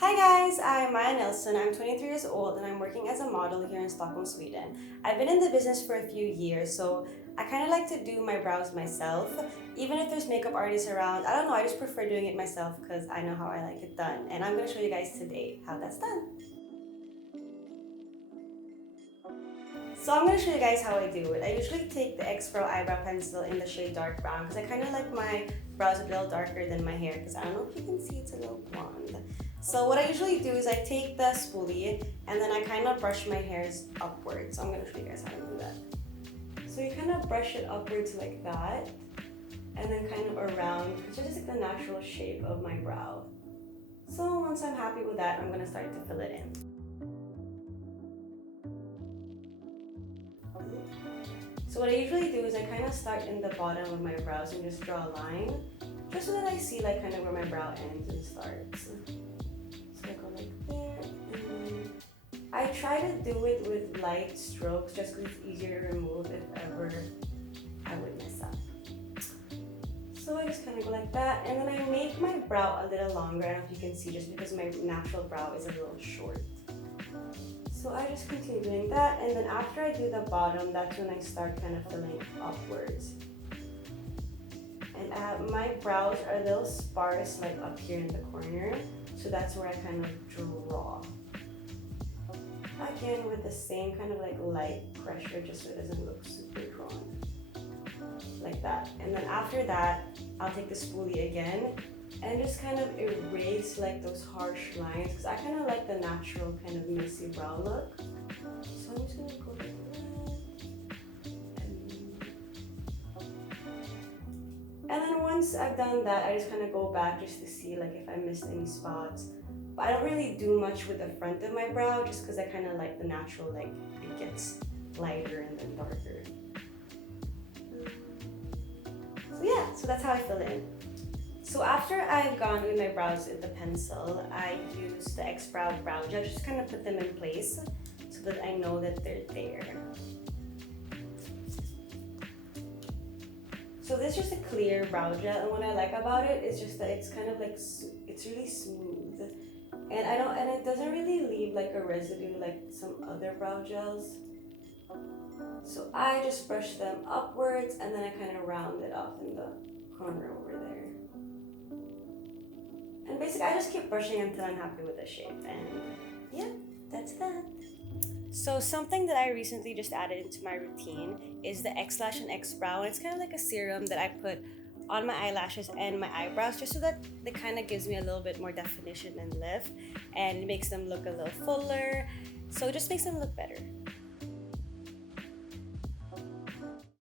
Hi guys, I'm Maya Nelson. I'm 23 years old and I'm working as a model here in Stockholm, Sweden. I've been in the business for a few years, so I kind of like to do my brows myself. Even if there's makeup artists around, I don't know, I just prefer doing it myself because I know how I like it done. And I'm going to show you guys today how that's done. So I'm going to show you guys how I do it. I usually take the Xbrow eyebrow pencil in the shade dark brown because I kind of like my brows a little darker than my hair because I don't know if you can see it's a little blonde. So what I usually do is I take the spoolie and then I kind of brush my hairs upwards. So I'm going to show you guys how to do that. So you kind of brush it upwards like that and then kind of around, which is like the natural shape of my brow. So once I'm happy with that, I'm going to start to fill it in. So what I usually do is I kind of start in the bottom of my brows and just draw a line, just so that I see like kind of where my brow ends and starts. So I go like there, and I try to do it with light strokes just because it's easier to remove if ever I would mess up. So I just kind of go like that, and then I make my brow a little longer. I don't know if you can see, just because my natural brow is a little short. So I just continue doing that, and then after I do the bottom, that's when I start kind of filling upwards. And my brows are a little sparse, like up here in the corner, so that's where I kind of draw. Again, with the same kind of like light pressure, just so it doesn't look super drawn. Like that. And then after that, I'll take the spoolie again and just kind of erase like those harsh lines, because I kind of like the natural kind of messy brow look. So I'm just gonna go like that. And then once I've done that, I just kind of go back just to see like if I missed any spots. But I don't really do much with the front of my brow, just because I kind of like the natural, like it gets lighter and then darker. So yeah, so that's how I fill it in. So after I've gone with my brows with the pencil, I use the Xbrow brow gel just to kind of put them in place so that I know that they're there. So this is just a clear brow gel, and what I like about it is just that it's kind of like, it's really smooth. And it doesn't really leave like a residue like some other brow gels. So I just brush them upwards and then I kind of round it off in the corner over there. And basically I just keep brushing until I'm happy with the shape, and yeah, that's that. So something that I recently just added into my routine is the Xlash and Xbrow, and it's kind of like a serum that I put on my eyelashes and my eyebrows just so that it kind of gives me a little bit more definition and lift, and it makes them look a little fuller, so it just makes them look better.